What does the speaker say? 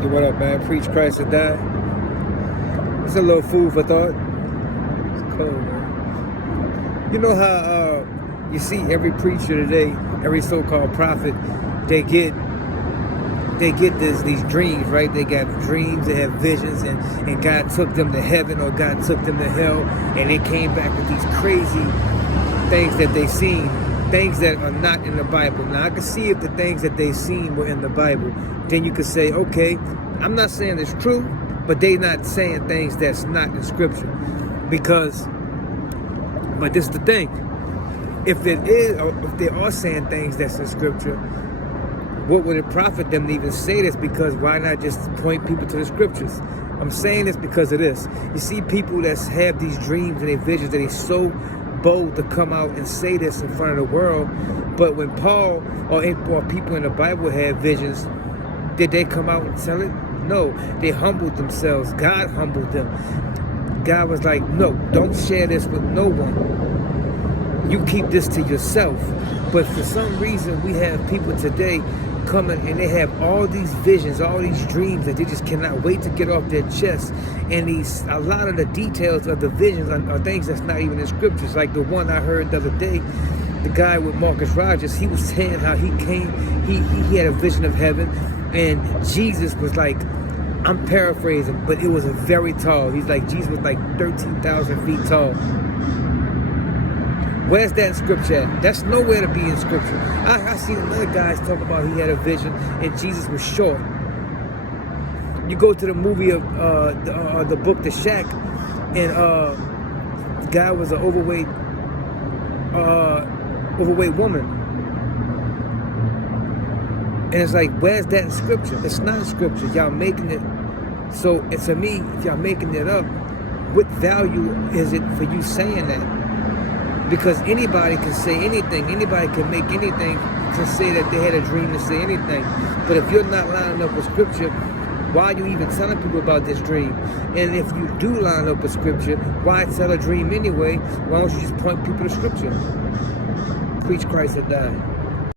Hey, what up, man? Preach Christ or die. It's a little food for thought. It's cold, man. You know how you see every preacher today, every so-called prophet, they get these dreams, right? They got dreams, they have visions, and God took them to heaven or God took them to hell, and they came back with these crazy things that they seen, things that are not in the Bible. Now, I can see if the things that they seen were in the Bible, then you could say, okay, I'm not saying it's true, but they not saying things that's not in Scripture. But this is the thing. If it is, or if they are saying things that's in Scripture, what would it profit them to even say this? Because why not just point people to the Scriptures? I'm saying this because of this. You see people that have these dreams and their visions, that they so bold to come out and say this in front of the world. But when Paul or people in the Bible had visions, did they come out and tell it? No, they humbled themselves. God humbled them. God was like, no, don't share this with no one. You keep this to yourself. But for some reason, we have people today coming and they have all these visions, all these dreams that they just cannot wait to get off their chest. And a lot of the details of the visions are things that's not even in Scriptures. Like the one I heard the other day, the guy with Marcus Rogers, he was saying how he came, he had a vision of heaven, and Jesus was like, I'm paraphrasing, but it was very tall. He's like, Jesus was like 13,000 feet tall. Where's that in Scripture at? That's nowhere to be in Scripture. I seen another guys talk about he had a vision and Jesus was short. You go to the movie of the book The Shack, and the guy was an overweight woman. And it's like, where's that in Scripture? It's not in Scripture. Y'all making it. So to me, if y'all making it up, what value is it for you saying that? Because anybody can say anything. Anybody can make anything to say that they had a dream to say anything. But if you're not lining up with Scripture, why are you even telling people about this dream? And if you do line up with Scripture, why tell a dream anyway? Why don't you just point people to Scripture? Preach Christ or die.